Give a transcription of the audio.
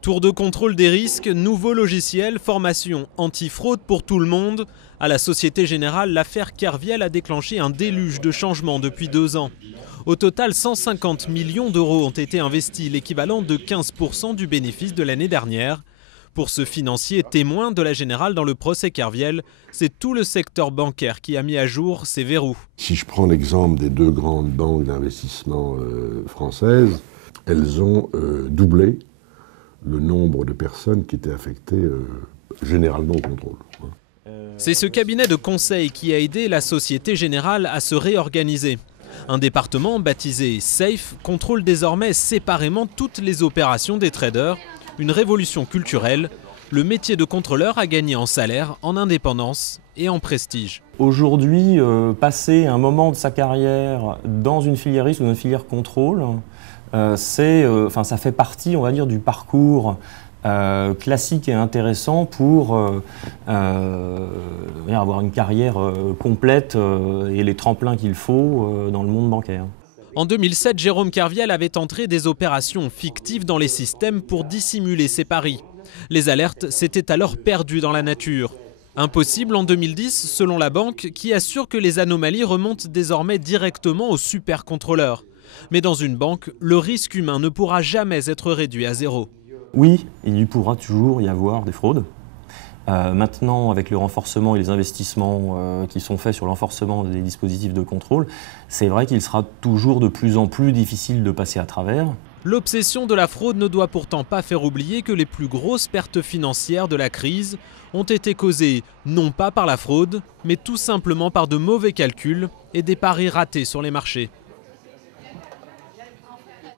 Tour de contrôle des risques, nouveau logiciel, formation anti-fraude pour tout le monde. À la Société Générale, l'affaire Kerviel a déclenché un déluge de changements depuis 2 ans. Au total, 150 millions d'euros ont été investis, l'équivalent de 15% du bénéfice de l'année dernière. Pour ce financier témoin de la Générale dans le procès Kerviel, c'est tout le secteur bancaire qui a mis à jour ses verrous. Si je prends l'exemple des 2 grandes banques d'investissement françaises, elles ont doublé le nombre de personnes qui étaient affectées généralement au contrôle. C'est ce cabinet de conseil qui a aidé la Société Générale à se réorganiser. Un département baptisé SAFE contrôle désormais séparément toutes les opérations des traders. Une révolution culturelle. Le métier de contrôleur a gagné en salaire, en indépendance et en prestige. Aujourd'hui, passer un moment de sa carrière dans une filière risque ou dans une filière contrôle, ça fait partie, on va dire, du parcours classique et intéressant pour avoir une carrière complète et les tremplins qu'il faut dans le monde bancaire. En 2007, Jérôme Kerviel avait entré des opérations fictives dans les systèmes pour dissimuler ses paris. Les alertes s'étaient alors perdues dans la nature. Impossible en 2010, selon la banque, qui assure que les anomalies remontent désormais directement au supercontrôleur. Mais dans une banque, le risque humain ne pourra jamais être réduit à 0. Oui, il pourra toujours y avoir des fraudes. Maintenant, avec le renforcement et les investissements qui sont faits sur le renforcement des dispositifs de contrôle, c'est vrai qu'il sera toujours de plus en plus difficile de passer à travers. L'obsession de la fraude ne doit pourtant pas faire oublier que les plus grosses pertes financières de la crise ont été causées non pas par la fraude, mais tout simplement par de mauvais calculs et des paris ratés sur les marchés.